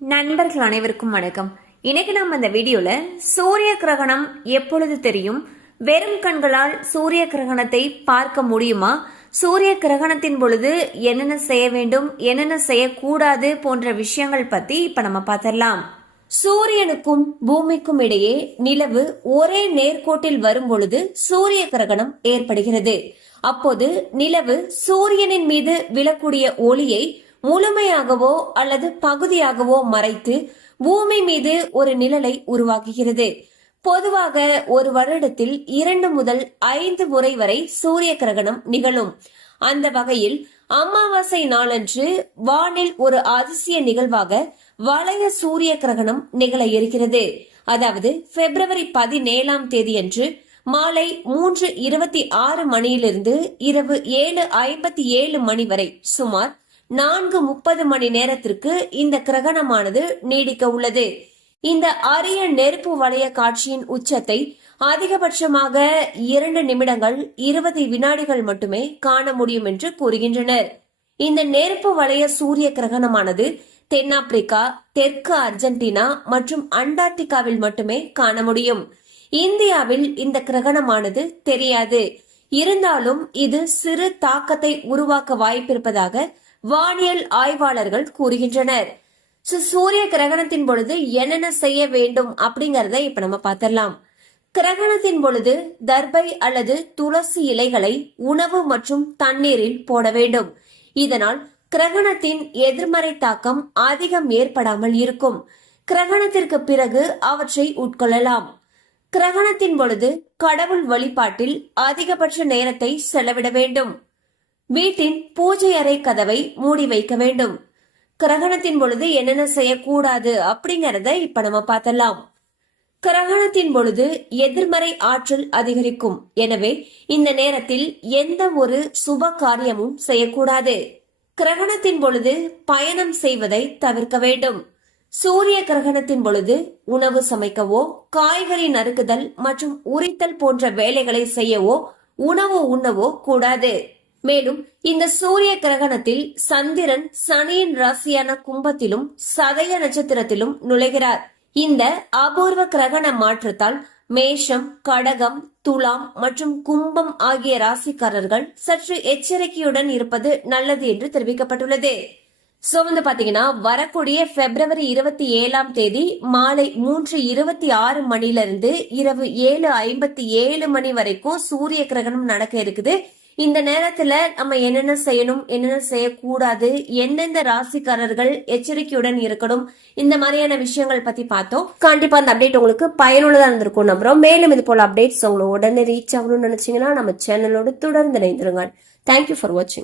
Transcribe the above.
நண்பர்கள் அனைவருக்கும் வணக்கம். இன்னைக்கு நம்ம இந்த வீடியோல சூரிய கிரகணம் எப்பொழுது தெரியும், வெறும் கண்களால் சூரிய கிரகணத்தை பார்க்க முடியுமா, சூரிய கிரகணத்தின் பொழுது என்னென்ன செய்ய வேண்டும் என்னென்ன செய்யக்கூடாது போன்ற விஷயங்கள் பத்தி இப்ப நம்ம பார்த்திடலாம். சூரியனுக்கும் பூமிக்கும் இடையே நிலவு ஒரே நேர்கோட்டில் வரும் பொழுது சூரிய கிரகணம் ஏற்படுகிறது. அப்போது நிலவு சூரியனின் மீது விழக்கூடிய ஒளியை முழுமையாகவோ அல்லது பகுதியாகவோ மறைத்து பூமி மீது ஒரு நிழலை உருவாக்குகிறது. பொதுவாக ஒரு வருடத்தில் 2 முதல் 5 முறை வரை சூரிய கிரகணம் நிகழும். அந்த வகையில் அமாவாசை நாளன்று வானில் ஒரு அதிசய நிகழ்வாக வளைய சூரிய கிரகணம் நிகழ இருக்கிறது. அதாவது பிப்ரவரி 17ஆம் தேதியன்று மாலை 3:26 மணியிலிருந்து இரவு 7:57 மணி வரை சுமார் 4:30 மணி நேரத்திற்கு இந்த கிரகணமானது நீடிக்க உள்ளது. இந்த அரிய நெருப்பு வளைய காட்சியின் உச்சத்தை அதிகபட்சமாக 2 நிமிடங்கள் 20 வினாடிகள் மட்டுமே காண முடியும் என்று கூறுகின்றனர். இந்த நெருப்பு வளைய சூரிய கிரகணமானது தென்னாப்பிரிக்கா, தெற்கு அர்ஜென்டினா மற்றும் அண்டார்டிகாவில் மட்டுமே காண முடியும். இந்தியாவில் இந்த கிரகணமானது தெரியாது. இருந்தாலும் இது சிறு தாக்கத்தை உருவாக்க வாய்ப்பிருப்பதாக வானியல் ஆய்வாளர்கள் கூறுகின்றனர். சூரிய கிரகணத்தின் பொழுது என்னென்ன செய்ய வேண்டும் அப்படிங்கறத இப்ப நம்ம பார்த்திடலாம். கிரகணத்தின் பொழுது தர்பை அல்லது துளசி இலைகளை உணவு மற்றும் தண்ணீரில் போட வேண்டும். இதனால் கிரகணத்தின் எதிர்மறை தாக்கம் அதிகம் ஏற்படாமல் இருக்கும். கிரகணத்திற்கு பிறகு அவற்றை உட்கொள்ளலாம். கிரகணத்தின் பொழுது கடவுள் வழிபாட்டில் அதிகபட்ச நேரத்தை செலவிட வேண்டும். வீட்டின் பூஜை அறை கதவை மூடி வைக்க வேண்டும். கிரகணத்தின் பொழுது என்னென்ன செய்யக்கூடாது அப்படிங்கறத இப்ப நம்ம பார்த்தலாம். கிரகணத்தின் பொழுது எதிர்மறை ஆற்றல் அதிகரிக்கும். எனவே இந்த நேரத்தில் எந்த ஒரு சுப காரியமும் செய்யக்கூடாது. கிரகணத்தின் பொழுது பயணம் செய்வதை தவிர்க்க வேண்டும். சூரிய கிரகணத்தின் பொழுது உணவு சமைக்கவோ, காய்கறி நறுக்குதல் மற்றும் உரித்தல் போன்ற வேலைகளை செய்யவோ, உணவு உண்ணவோ கூடாது. மேலும் இந்த சூரிய கிரகணத்தில் சந்திரன் சனியின் ராசியான கும்பத்திலும் சதய நட்சத்திரத்திலும் நுழைகிறார். இந்த அபூர்வ கிரகண மாற்றத்தால் மேஷம், கடகம், துலாம் மற்றும் கும்பம் ஆகிய ராசிக்காரர்கள் சற்று எச்சரிக்கையுடன் இருப்பது நல்லது என்று தெரிவிக்கப்பட்டுள்ளது. சோ பாத்தீங்கன்னா வரக்கூடிய பிப்ரவரி 27ஆம் தேதி மாலை 3:26 மணிலிருந்து இரவு 7:57 மணி வரைக்கும் சூரிய கிரகணம் நடக்க இருக்குது. இந்த நேரத்துல நம்ம என்னென்ன செய்யணும், என்னென்ன செய்யக்கூடாது, எந்தெந்த ராசிக்காரர்கள் எச்சரிக்கையுடன் இருக்கணும், இந்த மாதிரியான விஷயங்கள் பத்தி பார்த்தோம். கண்டிப்பா அந்த அப்டேட் உங்களுக்கு பயனுள்ளதா இருந்திருக்கும் நம்புறோம். மேலும் இது போல அப்டேட்ஸ் உங்களுக்கு உடனே ரீச் ஆகணும்னு நினைச்சீங்கன்னா நம்ம சேனலோட தொடர்ந்து இணைந்திருங்க. தேங்க்யூ ஃபார் வாட்சிங்.